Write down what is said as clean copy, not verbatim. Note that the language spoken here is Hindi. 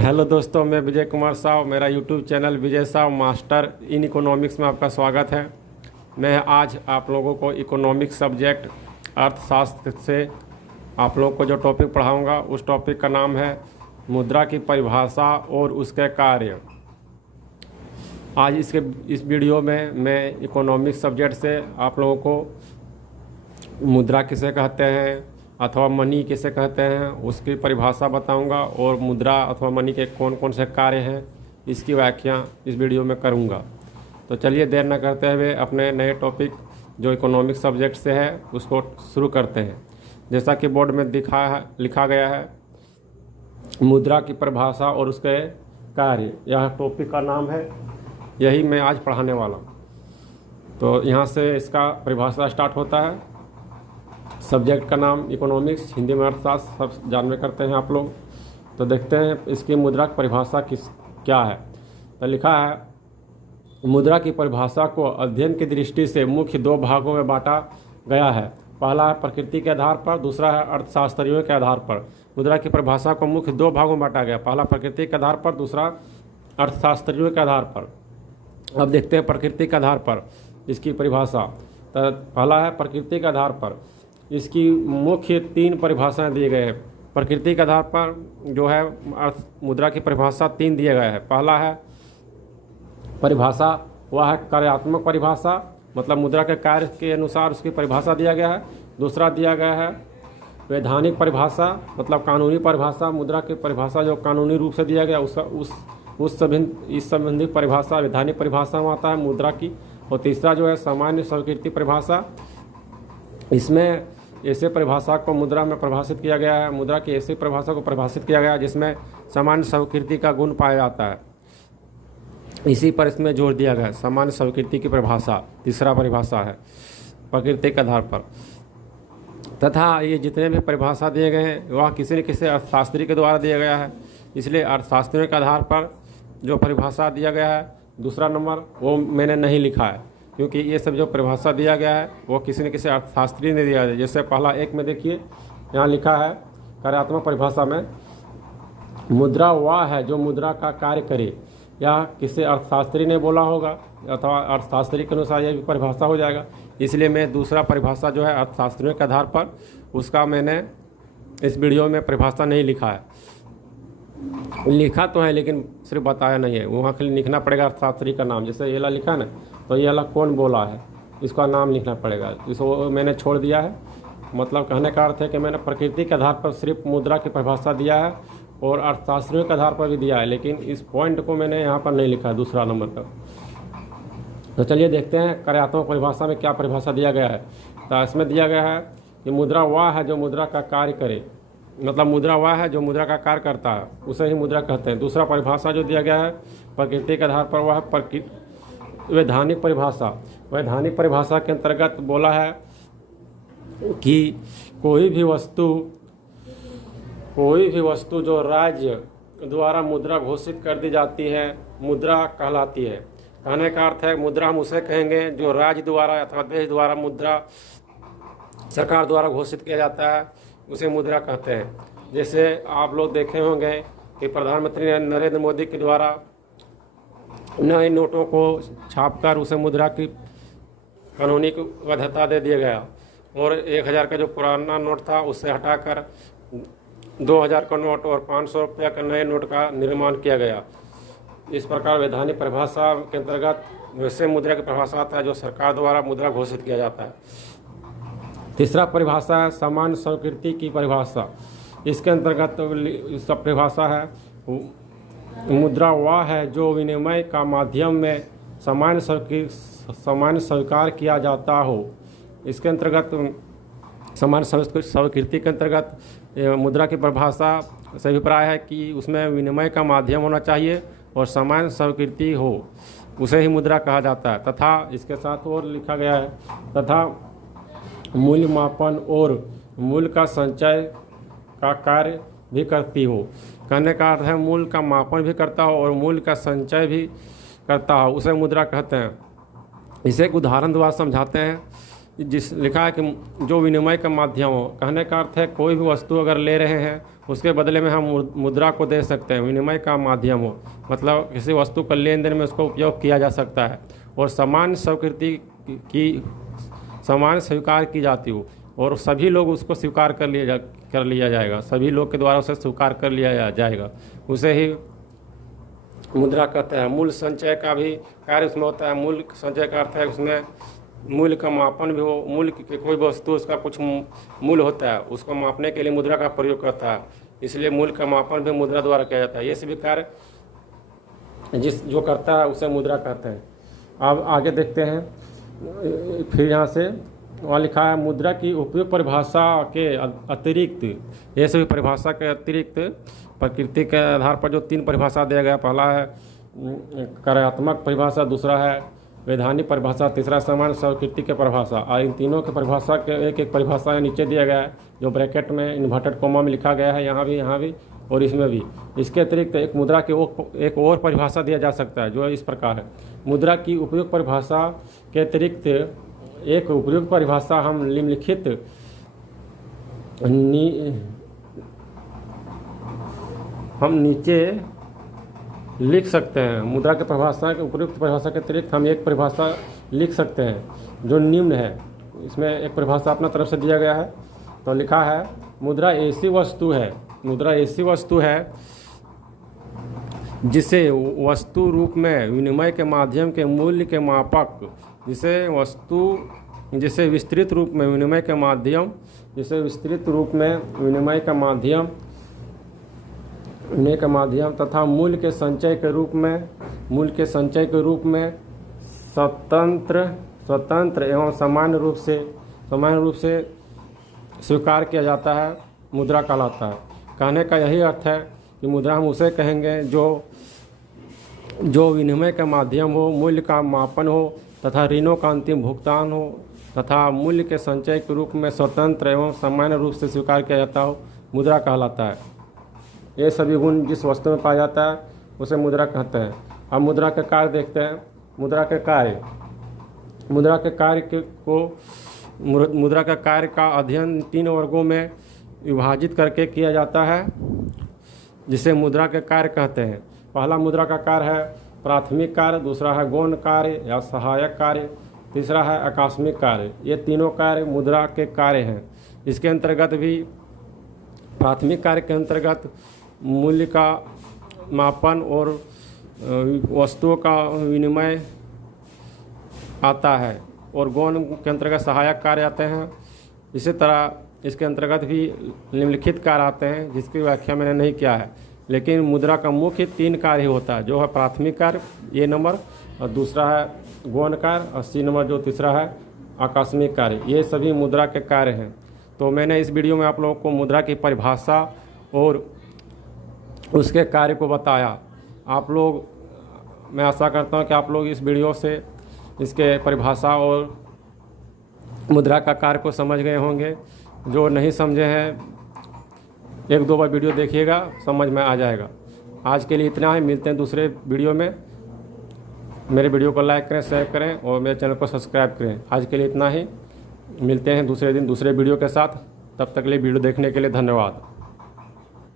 हेलो दोस्तों, मैं विजय कुमार साव। मेरा YouTube channel Vijay Sao master in economics में आपका स्वागत है। मैं आज आप लोगों को इकोनॉमिक्स सब्जेक्ट अर्थशास्त्र से आप लोगों को जो टॉपिक पढ़ाऊंगा उस टॉपिक का नाम है मुद्रा की परिभाषा और उसके कार्य। आज इस वीडियो में मैं इकोनॉमिक्स सब्जेक्ट से आप लोगों को मुद्रा किसे कहते हैं अथवा मनी किसे कहते हैं उसकी परिभाषा बताऊंगा और मुद्रा अथवा मनी के कौन कौन से कार्य हैं इसकी व्याख्या इस वीडियो में करूंगा। तो चलिए देर न करते हुए अपने नए टॉपिक जो इकोनॉमिक्स सब्जेक्ट से है उसको शुरू करते हैं। जैसा कि बोर्ड में लिखा गया है मुद्रा की परिभाषा और उसके कार्य, यह टॉपिक का नाम है, यही मैं आज पढ़ाने वाला हूँ। तो यहाँ से इसका परिभाषा स्टार्ट होता है। सब्जेक्ट का नाम इकोनॉमिक्स, हिंदी में अर्थशास्त्र, सब जानवे करते हैं आप लोग। तो देखते हैं इसकी मुद्रा की परिभाषा क्या है। तो लिखा है मुद्रा की परिभाषा को अध्ययन की दृष्टि से मुख्य दो भागों में बांटा गया है। पहला है प्रकृति के आधार पर, दूसरा है अर्थशास्त्रियों के आधार पर। मुद्रा की परिभाषा को मुख्य दो भागों में बांटा गया, पहला प्रकृति के आधार पर, दूसरा अर्थशास्त्रियों के आधार पर। अब देखते हैं प्रकृति के आधार पर इसकी परिभाषा। तो पहला है प्रकृति के आधार पर, इसकी मुख्य तीन परिभाषाएं दिए गए हैं। प्रकृति के आधार पर जो है मुद्रा की परिभाषा तीन दिए गए हैं। पहला है परिभाषा, वह है कार्यात्मक परिभाषा, मतलब मुद्रा के कार्य के अनुसार उसकी परिभाषा दिया गया है। दूसरा दिया गया है वैधानिक परिभाषा, मतलब कानूनी परिभाषा, मुद्रा की परिभाषा जो कानूनी रूप से दिया गया इस संबंधी परिभाषा वैधानिक परिभाषा में आता है मुद्रा की। और तीसरा जो है सामान्य स्वीकृति परिभाषा, इसमें ऐसे परिभाषा को मुद्रा में परिभाषित किया गया है, मुद्रा की ऐसी परिभाषा को परिभाषित किया गया है जिसमें सामान्य स्वीकृति का गुण पाया जाता है। इसी पर इसमें जोर दिया गया है। सामान्य स्वीकृति की परिभाषा तीसरा परिभाषा है प्रकृति के आधार पर। तथा ये जितने भी परिभाषा दिए गए हैं वह किसी न किसी अर्थशास्त्री के द्वारा दिया गया है, इसलिए अर्थशास्त्रियों के आधार पर जो परिभाषा दिया गया है दूसरा नंबर वो मैंने नहीं लिखा है, क्योंकि ये सब जो परिभाषा दिया गया है वो किसी न किसी अर्थशास्त्री ने दिया है। जैसे पहला एक में देखिए यहाँ लिखा है कार्यात्मक परिभाषा में मुद्रा वह है जो मुद्रा का कार्य करे। यह किसी अर्थशास्त्री ने बोला होगा अथवा अर्थशास्त्री के अनुसार यह भी परिभाषा हो जाएगा, इसलिए मैं दूसरा परिभाषा जो है अर्थशास्त्रियों के आधार पर उसका मैंने इस वीडियो में परिभाषा नहीं लिखा है। लिखा तो है लेकिन सिर्फ बताया नहीं है, वहाँ खाली लिखना पड़ेगा अर्थशास्त्री का नाम। जैसे ये वाला लिखा ना, तो ये वाला कौन बोला है इसका नाम लिखना पड़ेगा, इसको मैंने छोड़ दिया है। मतलब कहने का अर्थ है कि मैंने प्रकृति के आधार पर सिर्फ मुद्रा की परिभाषा दिया है और अर्थशास्त्रियों के आधार पर भी दिया है, लेकिन इस पॉइंट को मैंने यहाँ पर नहीं लिखा है दूसरा नंबर पर। तो चलिए देखते हैं कार्यात्मक परिभाषा में क्या परिभाषा दिया गया है। तो इसमें दिया गया है कि मुद्रा वह है जो मुद्रा का कार्य करे, मतलब मुद्रा वह है जो मुद्रा का कार्य करता है, उसे ही मुद्रा कहते हैं। दूसरा परिभाषा जो दिया गया है प्रकृति के आधार पर वह है वैधानिक परिभाषा। वैधानिक परिभाषा के अंतर्गत बोला है कि कोई भी वस्तु जो राज्य द्वारा मुद्रा घोषित कर दी जाती है मुद्रा कहलाती है। कहने का अर्थ है मुद्रा हम उसे कहेंगे जो राज्य द्वारा अथवा देश द्वारा मुद्रा सरकार द्वारा घोषित किया जाता है, उसे मुद्रा कहते हैं। जैसे आप लोग देखे होंगे कि प्रधानमंत्री नरेंद्र मोदी के द्वारा नए नोटों को छापकर उसे मुद्रा की कानूनी वैधता दे दिया गया और 1000 का जो पुराना नोट था उससे हटाकर 2000 का नोट और 500 रुपया का नए नोट का निर्माण किया गया। इस प्रकार वैधानिक परिभाषा के अंतर्गत वैसे मुद्रा की परिभाषा आता है जो सरकार द्वारा मुद्रा घोषित किया जाता है। तीसरा परिभाषा है सामान्य स्वीकृति की परिभाषा। इसके अंतर्गत इसका परिभाषा है मुद्रा वह है जो विनिमय का माध्यम में सामान्य स्वीकार किया जाता हो। इसके अंतर्गत सामान्य स्वीकृति के अंतर्गत मुद्रा की परिभाषा से अभिप्राय है कि उसमें विनिमय का माध्यम होना चाहिए और सामान्य स्वीकृति हो, उसे ही मुद्रा कहा जाता है। तथा इसके साथ और लिखा गया है तथा मूल्य मापन और मूल्य का संचय का कार्य भी करती हो। कहने का अर्थ है मूल्य का मापन भी करता हो और मूल्य का संचय भी करता हो, उसे मुद्रा कहते हैं। इसे एक उदाहरण द्वारा समझाते हैं। जिस लिखा है कि जो विनिमय का माध्यम हो। कहने का अर्थ है कोई भी वस्तु अगर ले रहे हैं उसके बदले में हम मुद्रा को दे सकते हैं, विनिमय का माध्यम हो, मतलब किसी वस्तु का लेन देन में उसको उपयोग किया जा सकता है। और समान स्वीकृति की समान स्वीकार की जाती हो और सभी लोग उसको स्वीकार कर लिया जाएगा, सभी लोग के द्वारा उसे स्वीकार कर लिया जाएगा, उसे ही मुद्रा कहते हैं। मूल्य संचय का भी कार्य उसमें होता है। मूल्य संचय का अर्थ है उसमें मूल्य का मापन भी हो। मूल्य की कोई वस्तु उसका कुछ मूल्य होता है, उसको मापने के लिए मुद्रा का प्रयोग करता है, इसलिए मूल्य का मापन भी मुद्रा द्वारा किया जाता है। ये सभी कार्य जो करता है उसे मुद्रा कहते हैं। अब आगे देखते हैं, फिर यहाँ से वहाँ लिखा है मुद्रा की उपयुक्त परिभाषा के अतिरिक्त, ये सभी परिभाषा के अतिरिक्त प्रकृति के आधार पर जो 3 परिभाषा दिया गया, पहला है कार्यात्मक परिभाषा, दूसरा है वैधानिक परिभाषा, तीसरा समान स्वीकृति की परिभाषा। और इन तीनों की परिभाषा के एक परिभाषा नीचे दिया गया है जो ब्रैकेट में इन्वर्टेड कोमा में लिखा गया है, यहाँ भी और इसमें भी। इसके अतिरिक्त एक मुद्रा की एक और परिभाषा दिया जा सकता है जो इस प्रकार है। मुद्रा की उपयुक्त परिभाषा के अतिरिक्त एक उपयुक्त परिभाषा हम निम्नलिखित नीचे लिख सकते हैं। मुद्रा की परिभाषा के उपयुक्त परिभाषा के अतिरिक्त हम एक परिभाषा लिख सकते हैं जो निम्न है। इसमें एक परिभाषा अपना तरफ से दिया गया है, तो लिखा है मुद्रा ऐसी वस्तु है जिसे वस्तु रूप में विनिमय के माध्यम के मूल्य के मापक, जिसे विस्तृत रूप में विनिमय के माध्यम तथा मूल्य के संचय के रूप में स्वतंत्र एवं सामान्य रूप से स्वीकार किया जाता है, मुद्रा कहलाता है। कहने का यही अर्थ है कि मुद्रा हम उसे कहेंगे जो विनिमय का माध्यम हो, मूल्य का मापन हो तथा ऋणों का अंतिम भुगतान हो तथा मूल्य के संचय के रूप में स्वतंत्र एवं सामान्य रूप से स्वीकार किया जाता हो, मुद्रा कहलाता है। ये सभी गुण जिस वस्तु में पाया जाता है उसे मुद्रा कहते हैं। अब मुद्रा के कार्य देखते हैं। मुद्रा के कार्य का अध्ययन 3 वर्गों में विभाजित करके किया जाता है, जिसे मुद्रा के कार्य कहते हैं। पहला मुद्रा का कार्य है प्राथमिक कार्य, दूसरा है गौण कार्य या सहायक कार्य, तीसरा है आकस्मिक कार्य। ये तीनों कार्य मुद्रा के कार्य हैं। इसके अंतर्गत भी प्राथमिक कार्य के अंतर्गत मूल्य का मापन और वस्तुओं का विनिमय आता है, और गौण के अंतर्गत सहायक कार्य आते हैं। इसी तरह इसके अंतर्गत भी निम्नलिखित कार्य आते हैं जिसकी व्याख्या मैंने नहीं किया है। लेकिन मुद्रा का मुख्य 3 कार्य होता है, जो है प्राथमिक कार्य ए नंबर, और दूसरा है गौण कार्य, और सी नंबर जो तीसरा है आकस्मिक कार्य। ये सभी मुद्रा के कार्य हैं। तो मैंने इस वीडियो में आप लोगों को मुद्रा की परिभाषा और उसके कार्य को बताया। मैं आशा करता हूँ कि आप लोग इस वीडियो से इसके परिभाषा और मुद्रा का कार्य को समझ गए होंगे। जो नहीं समझे हैं 1-2 बार वीडियो देखिएगा, समझ में आ जाएगा। आज के लिए इतना ही, मिलते हैं दूसरे वीडियो में। मेरे वीडियो को लाइक करें, शेयर करें और मेरे चैनल को सब्सक्राइब करें। आज के लिए इतना ही, मिलते हैं दूसरे दिन दूसरे वीडियो के साथ। तब तक के लिए वीडियो देखने के लिए धन्यवाद।